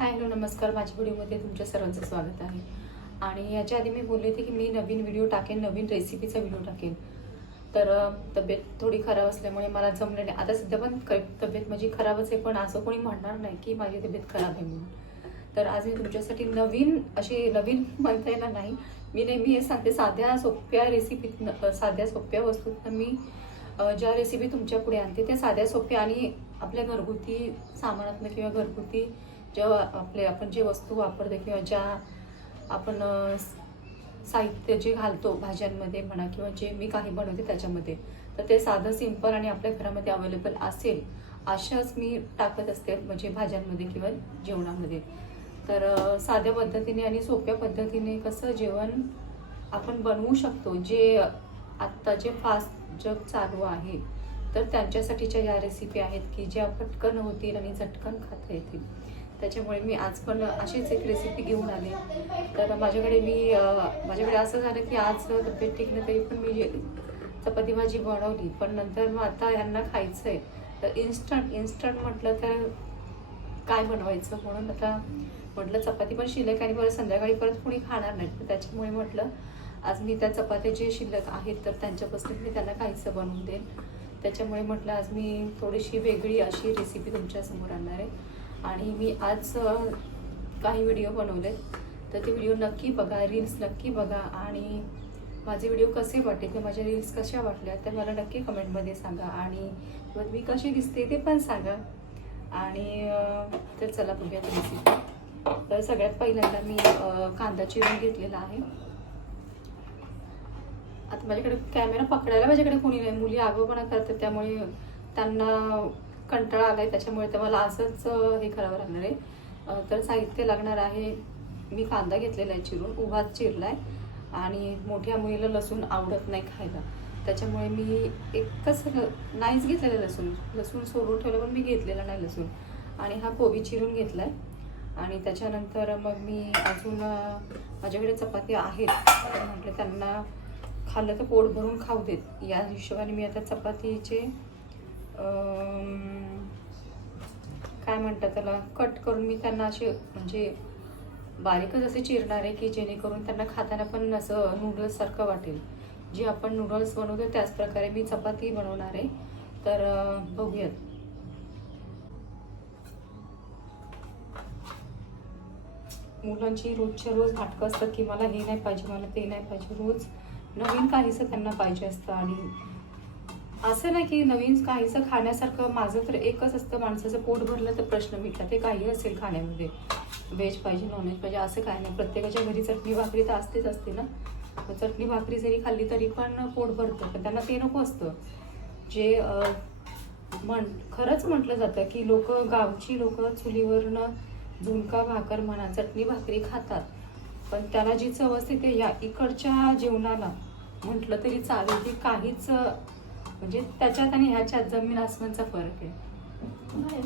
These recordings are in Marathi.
हाय हॅलो नमस्कार. माझ्या व्हिडिओमध्ये तुमच्या सर्वांचं स्वागत आहे. आणि याच्या आधी मी बोलले होते की मी नवीन व्हिडिओ टाकेन, नवीन रेसिपीचा व्हिडिओ टाकेन. तर तब्येत थोडी खराब असल्यामुळे मला जमले नाही. आता सध्या पण तब्येत माझी खराबच आहे, पण असं कोणी म्हणणार नाही की माझी तब्येत खराब आहे म्हणून. तर आज मी तुमच्यासाठी नवीन म्हणता येणार नाही, मी नेहमी हे सांगते साध्या सोप्या रेसिपीत, साध्या सोप्या वस्तूतनं मी ज्या रेसिपी तुमच्या पुढे आणते त्या साध्या सोप्या आणि आपल्या घरगुती सामानातनं किंवा घरगुती जेव्हा आपण जे वस्तू वापरतो किंवा ज्या आपण साहित्य जे घालतो भाज्यांमध्ये म्हणा किंवा जे मी काही बनवते त्याच्यामध्ये, तर ते साधं सिंपल आणि आपल्या घरामध्ये अवेलेबल असेल अशाच मी टाकत असते, म्हणजे भाज्यांमध्ये किंवा जेवणामध्ये. तर साध्या पद्धतीने आणि सोप्या पद्धतीने कसं जेवण आपण बनवू शकतो, जे आत्ता जे फास्ट जग चालू आहे, तर त्यांच्यासाठीच्या या रेसिपी आहेत की ज्या पटकन होतील आणि झटकन खाता येतील. त्याच्यामुळे मी आज पण अशीच एक रेसिपी घेऊन आले. तर माझ्याकडे असं झालं की आज तब्येत ठीक नाही, तरी पण मी चपाती भाजी बनवली. पण नंतर मग आता ह्यांना खायचं आहे, तर इन्स्टंट म्हटलं तर काय बनवायचं, म्हणून आता म्हटलं चपाती पण शिल्लक आणि परत संध्याकाळी परत कोणी खाणार नाही, तर त्याच्यामुळे म्हटलं आज मी त्या चपात्या जे शिल्लक आहेत तर त्यांच्यापासून मी त्यांना काहीसं बनवून देईन. त्याच्यामुळे म्हटलं आज मी थोडीशी वेगळी अशी रेसिपी तुमच्यासमोर आणणार आहे. आणि मी आज काही व्हिडिओ बनवले, तर ते व्हिडिओ नक्की बघा, रील्स नक्की बघा. आणि माझे व्हिडिओ कसे वाटले किंवा माझ्या रील्स कशा वाटल्या तर मला नक्की कमेंटमध्ये सांगा. आणि मी कशी दिसते ते पण सांगा. आणि तर चला बघूया रेसिपी. तर सगळ्यात पहिल्यांदा मी कांदा चिरून घेतलेला आहे. आता माझ्याकडे कॅमेरा पकडायला माझ्याकडे कोणी नाही, मुली आगाऊपणा करतात, त्यामुळे त्यांना कंटाळा आलाय, त्याच्यामुळे तर मला असंच हे करावं लागणार आहे. तर साहित्य लागणार आहे, मी कांदा घेतलेला आहे चिरून, उभाच चिरलाय. आणि मोठ्या मुलीला लसूण आवडत नाही खायला, त्याच्यामुळे मी एकच नाहीच घेतलेलं लसूण सोडून ठेवलं, पण मी घेतलेला नाही लसूण. आणि हा कोबी चिरून घेतलाय. आणि त्याच्यानंतर मग मी अजून माझ्याकडे चपात्या आहेत, तर म्हटलं त्यांना खाल्लं तर पोट भरून खाऊ देत, या हिशोबाने मी आता चपातीचे काय म्हणतात त्याला कट करून मी त्यांना असे म्हणजे बारीकच असे चिरणार आहे की जेणेकरून त्यांना खाताना पण असं नूडल्स सारखं वाटेल. जे आपण नूडल्स बनवतो त्याच प्रकारे मी चपाती बनवणार आहे. तर बघूयात. मुलांची रोजच्या रोज नाटकं असतात की मला हे नाही पाहिजे, मला ते नाही पाहिजे, रोज नवीन काहीसं त्यांना पाहिजे असतं. आणि असं नाही की नवीन काहीसं खाण्यासारखं, माझं तर एकच असतं, माणसाचं पोट भरलं तर प्रश्न मिटला. ते काही असेल खाण्यामध्ये, व्हेज पाहिजे नॉनव्हेज पाहिजे असं काही नाही. प्रत्येकाच्या घरी चटणी भाकरी तर असते ना. चटणी भाकरी जरी खाल्ली तरी पण पोट भरतं, पण त्यांना ते नको असतं. जे खरंच म्हटलं जातं की गावची लोक चुलीवरनं झुणका भाकर म्हणा चटणी भाकरी खातात, पण त्याला जी चव असते ते या इकडच्या जेवणाला म्हटलं तरी चालेल, की काहीच म्हणजे त्याच्यात आणि ह्याच्यात जमीन आसमानचा फरक आहे.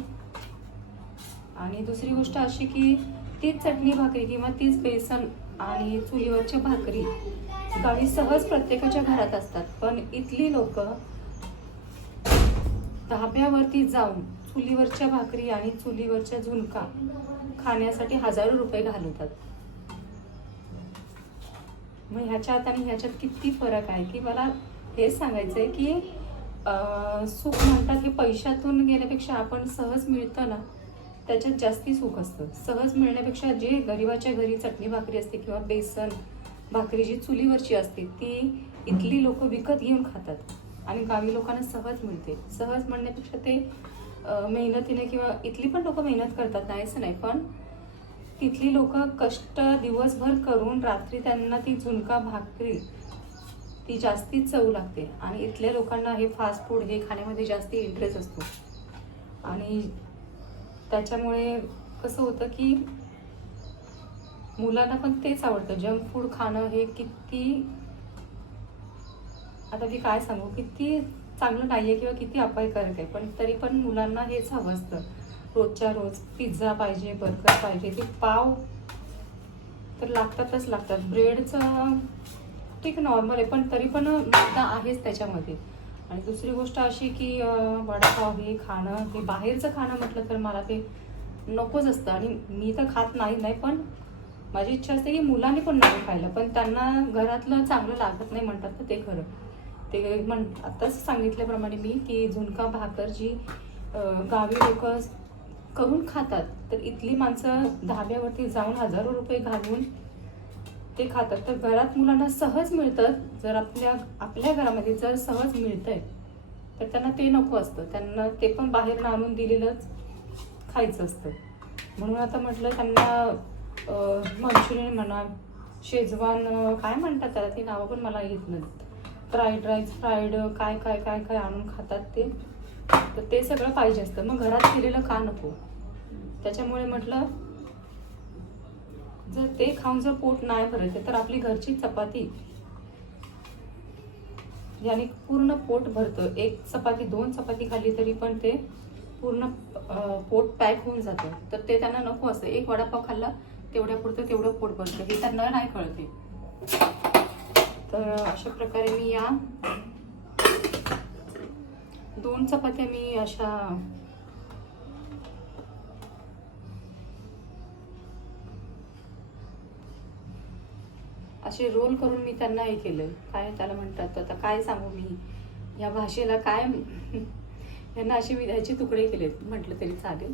आणि दुसरी गोष्ट अशी की तीच चटणी भाकरी किंवा तीच बेसन आणि चुलीवरच्या भाकरी गावी सहज प्रत्येकाच्या घरात असतात, पण इथली लोक धाब्यावरती जाऊन चुलीवरच्या भाकरी आणि चुलीवरच्या झुणका खाण्यासाठी हजारो रुपये घालवतात. मग ह्याच्यात आणि ह्याच्यात किती फरक आहे, की मला हेच सांगायचं आहे की सुख म्हणतात हे पैशातून गेल्यापेक्षा आपण सहज मिळतं ना त्याच्यात जास्ती सुख असतं. सहज मिळण्यापेक्षा जे गरिबाच्या घरी चटणी भाकरी असते किंवा बेसन भाकरी जी चुलीवरची असते ती इथली लोक विकत घेऊन खातात आणि गावी लोकांना सहज मिळते. सहज म्हणण्यापेक्षा ते मेहनतीने, किंवा इथली पण लोक मेहनत करतात नाही असं नाही, पण तिथली लोक कष्ट दिवसभर करून रात्री त्यांना ती झुणका भाकरी ती जास्ती चव लागते. आणि इथल्या लोकांना हे फास्ट फूड हे खाण्यामध्ये जास्ती इंटरेस्ट असतो. आणि त्याच्यामुळे कसं होतं की मुलांना पण तेच आवडतं. जंक फूड खाणं हे किती, आता मी काय सांगू, किती चांगलं नाही आहे किंवा किती अपायकारक आहे, पण तरी पण मुलांना हेच हवं असतं. रोजच्या रोज पिझ्झा पाहिजे, बर्गर पाहिजे, ते पाव तर लागतात. ब्रेडचं ठीक नॉर्मल आहे, पण तरी पण मैदा आहेच त्याच्यामध्ये. आणि दुसरी गोष्ट अशी की वडापाव हे खाणं, हे बाहेरचं खाणं म्हटलं तर मला ते नकोच असतं. आणि मी तर खात नाही पण माझी इच्छा असते की मुलांनी पण नाही खायला, पण त्यांना घरातलं चांगलं लागत नाही म्हणतात तर ते खरं. ते आताच सांगितल्याप्रमाणे मी की झुणका भाकर जी गावी लोक करून खातात, तर इथली माणसं धाब्यावरती जाऊन हजारो रुपये घालून ते खातात. तर घरात मुलांना सहज मिळतं, जर आपल्या घरामध्ये जर सहज मिळतंय तर त्यांना ते नको असतं, त्यांना ते पण बाहेर आणून दिलेलंच खायचं असतं. म्हणून आता म्हटलं त्यांना मंचुरियन म्हणा, शेजवान काय म्हणतात त्याला, ती नावं पण मला येत नाहीत, फ्राईड राईस, फ्राईड काय काय काय काय आणून खातात ते, तर ते सगळं पाहिजे असतं. मग घरात केलेलं का नको. त्याच्यामुळे म्हटलं जर ते खाऊन जर पोट नाही भरत तर आपली घरची चपाती याने पूर्ण पोट भरतं. एक चपाती 2 चपाती खाल्ली तरी पण ते पूर्ण पोट पॅक होऊन जातं. तर ते त्यांना नको असतं. एक वडापाव खाल्ला तेवढ्या पुरतं तेवढं पोट भरतं, हे त्यांना नाही कळते. तर अशा प्रकारे मी या 2 चपात्या मी अशा असे रोल करून मी त्यांना हे केलं. काय त्याला म्हणतात आता काय सांगू मी या भाषेला, काय यांना असे विधाचे तुकडे केलेत म्हटलं तरी चालेल.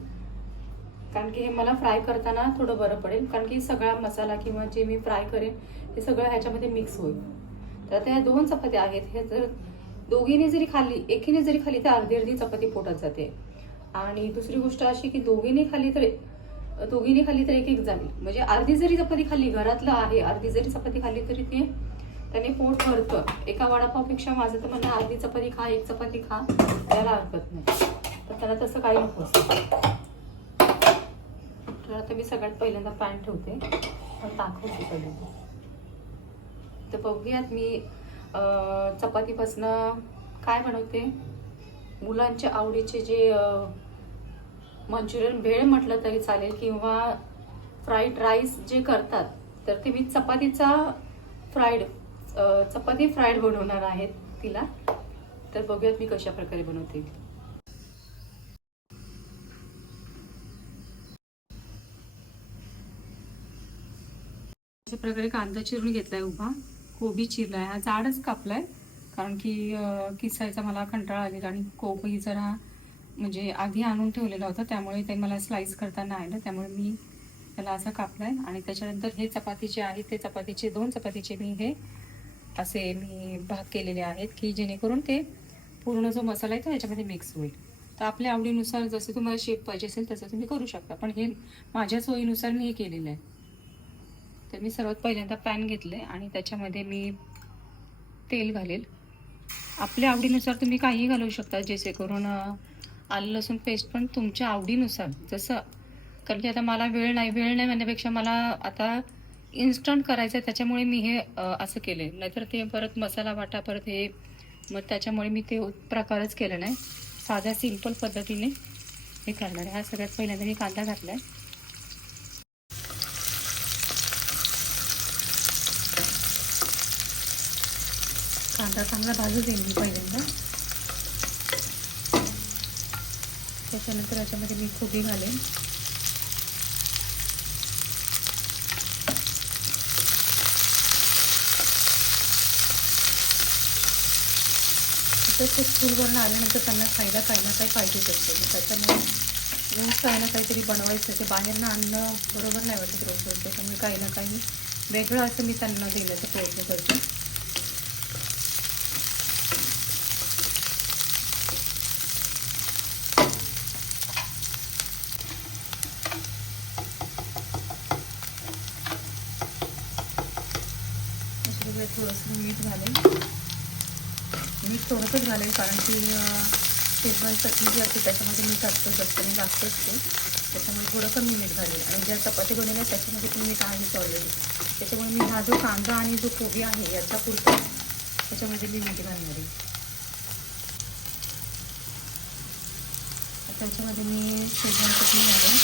कारण की हे मला फ्राय करताना थोडं बरं पडेल, कारण की सगळा मसाला किंवा जे मी फ्राय करेन हे सगळं ह्याच्यामध्ये मिक्स होईल. तर आता ह्या 2 चपात्या आहेत, हे जर दोघीने जरी खाल्ली, एकीने जरी खाल्ली तर अर्धी अर्धी चपाती पोटात जाते. आणि दुसरी गोष्ट अशी की दोघीने खाल्ली तर एक एक जाईल. म्हणजे अर्धी जरी चपाती खाल्ली, घरातलं आहे, अर्धी जरी चपाती खाल्ली तरी ते त्याने पोट भरतं. एका वडापावपेक्षा माझं तर म्हणणं अर्धी चपाती खा, एक चपाती खा, त्याला हरकत नाही. तर त्याला तसं काही नको असतं. तर आता मी सगळ्यात पहिल्यांदा पॅन ठेवते पण दाखवते पहिल्यांदा. तर बघूयात मी चपातीपासनं काय बनवते. मुलांच्या आवडीचे जे मंचुरियन भेळ म्हटलं तरी चालेल किंवा फ्राईड राईस जे करतात, तर ते मी चपाती फ्राईड बनवणार आहेत तिला. तर बघूयात मी कशा प्रकारे बनवते. अशा प्रकारे कांदा चिरून घेतलाय उभा, कोबी चिरलाय, हा जाडच कापलाय कारण की किसायचा मला कंटाळा आलेला आणि कोबी जरा म्हणजे आधी आणून ठेवलेला होता, त्यामुळे ते मला स्लाइस करताना आलं, त्यामुळे मी त्याला असं कापलाय. आणि त्याच्यानंतर हे चपातीचे आहे, ते चपातीचे 2 चपातीचे मी भाग केलेले आहेत की जेणेकरून ते पूर्ण जो मसाला आहे तो याच्यामध्ये मिक्स होईल. तर आपल्या आवडीनुसार जसं तुम्हाला शेप पाहिजे असेल तसं तुम्ही करू शकता, पण हे माझ्या सोयीनुसार मी हे केलेलं आहे. तर मी सर्वात पहिल्यांदा पॅन घेतले आणि त्याच्यामध्ये मी तेल घालेल. आपल्या आवडीनुसार तुम्ही काहीही घालू शकता, जसे करून आलं लसूण पेस्ट पण तुमच्या आवडीनुसार जसं, कारण की आता मला वेळ नाही म्हणण्यापेक्षा मला आता इन्स्टंट करायचं आहे, त्याच्यामुळे मी हे असं केलं आहे. नाहीतर ते परत मसाला वाटा परत हे, मग त्याच्यामुळे मी ते प्रकारच केला नाही, साध्या सिंपल पद्धतीने हे करणार आहे. हा सगळ्यात पहिल्यांदा मी कांदा घातला आहे. कांदा चांगला भाजू देईन मी पहिल्यांदा. त्याच्यानंतर याच्यामध्ये मी कोबी घालेन. ते स्कूलवरून आल्यानंतर त्यांना खायला काही ना काही पाहिजेच असते, त्याच्यामुळे रोज काही ना काहीतरी बनवायचं. ते बाहेरनं आणणं बरोबर नाही वाटत रोज, त्याच्यामुळे काही ना काही वेगळं असं मी त्यांना देण्याचा प्रयत्न करते. थोडंसं मीठ घालेल, मीठ थोडंसंच घालेल कारण की शेजवान चटणी जी असते त्याच्यामध्ये मीठ असतंच आणि लागतंच ते, त्याच्यामुळे थोडं कमी मीठ घालेल. आणि ज्या चपाती बनवल्या त्याच्यामध्ये पण मीठ आहेच ऑलरेडी, त्याच्यामुळे मी हा जो कांदा आणि जो कोबी आहे याचा पुरता त्याच्यामध्ये मी मीठ घालणार आहे. त्याच्यामध्ये मी शेजवान चटणी घालेल.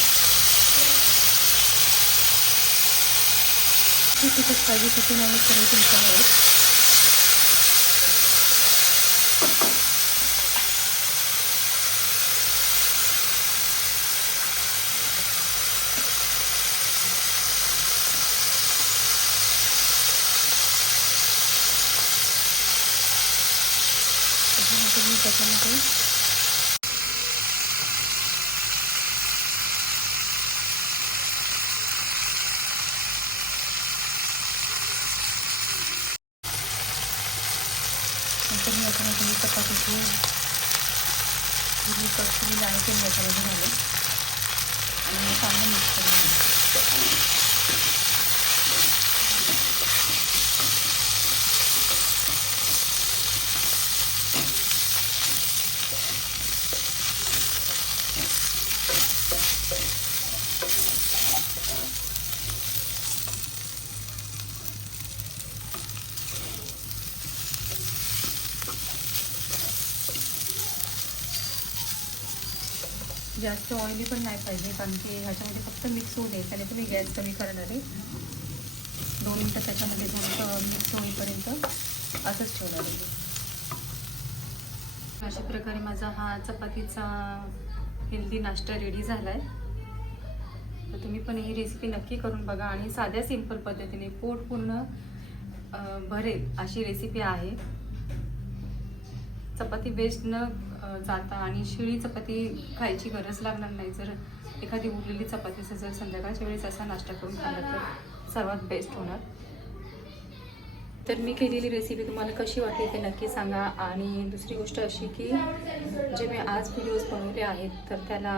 तिखट पाहिजे तिथे नाही सर्व तुमच्यावर. त्याच्यामध्ये. नंतर मी याच्यामध्ये चपातीची जी कटलेली आहे ते याच्यामध्ये घालून आणि चांगलं मिक्स करून जास्त ऑइली पण नाही पाहिजे, कारण की ह्याच्यामध्ये फक्त मिक्स होऊ द्यायचं आणि तुम्ही गॅस कमी करणार आहे. 2 मिनटं त्याच्यामध्ये थोडंसं मिक्स होईपर्यंत असंच ठेवणार आहे. अशा प्रकारे माझा हा चपातीचा हेल्दी नाश्ता रेडी झाला आहे. तर तुम्ही पण ही रेसिपी नक्की करून बघा आणि साध्या सिंपल पद्धतीने पोट पूर्ण भरेल अशी रेसिपी आहे. चपाती वेस्ट न जाता आणि शिळी चपाती खायची गरज लागणार नाही. जर एखादी उरलेली चपातीचा जर संध्याकाळच्या वेळेस असा नाश्ता करून खाल्ला तर सर्वात बेस्ट होणार. तर मी केलेली रेसिपी तुम्हाला कशी वाटली ते नक्की सांगा. आणि दुसरी गोष्ट अशी की जे मी आज व्हिडिओज बनवले आहेत तर त्याला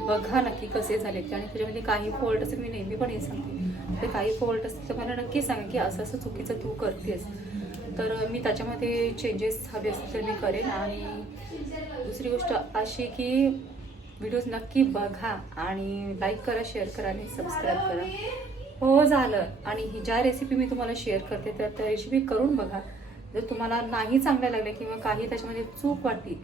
बघा नक्की कसे झाले ते, आणि त्याच्यामध्ये काही फॉल्ट असेल, मी नेहमी पण हे सांगते, तर काही फॉल्ट असतील तर मला नक्की सांगा की असं असं चुकीचं तू करतेस, तर मी त्याच्यामध्ये चेंजेस हवे असतील तर मी करेन. आणि दुसरी गोष्ट अशी की व्हिडिओज नक्की बघा आणि लाईक करा, शेअर करा आणि सबस्क्राईब करा. हो झालं. आणि ही ज्या रेसिपी मी तुम्हाला शेअर करते तर त्या रेसिपी करून बघा. जर तुम्हाला नाही चांगल्या लागल्या किंवा काही त्याच्यामध्ये चूक वाटली,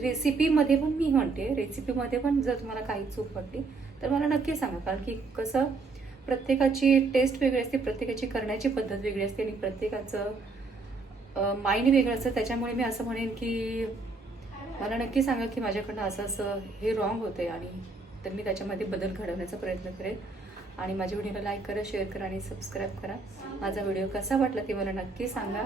रेसिपीमध्ये पण मी म्हणते, रेसिपीमध्ये पण जर तुम्हाला काही चूक वाटली तर मला नक्की सांगा. कारण की कसं प्रत्येकाची टेस्ट वेगळी असते, प्रत्येकाची करण्याची पद्धत वेगळी असते आणि प्रत्येकाचं माइंड वेगळं असतं. त्याच्यामुळे मी असं म्हणेन की मला नक्की सांगा की माझ्याकडनं असं असं हे रॉंग होतंय, आणि तर मी त्याच्यामध्ये बदल घडवण्याचा प्रयत्न करेन. आणि माझ्या व्हिडिओला लाईक करा, शेअर करा आणि सबस्क्राईब करा. माझा व्हिडिओ कसा वाटला ते मला नक्की सांगा.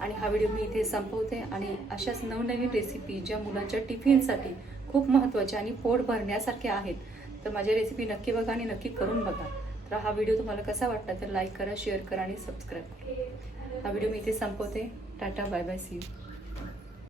आणि हा व्हिडिओ मी इथे संपवते. आणि अशाच नवनवीन रेसिपी ज्या मुलांच्या टिफिनसाठी खूप महत्त्वाच्या आणि पोट भरण्यासारख्या आहेत, तर माझ्या रेसिपी नक्की बघा आणि नक्की करून बघा. तर हा व्हिडिओ तुम्हाला कसा वाटला तर लाईक करा, शेअर करा आणि सबस्क्राईब करा. हा व्हिडिओ मी इथे संपवते. Tata, bye bye, see you.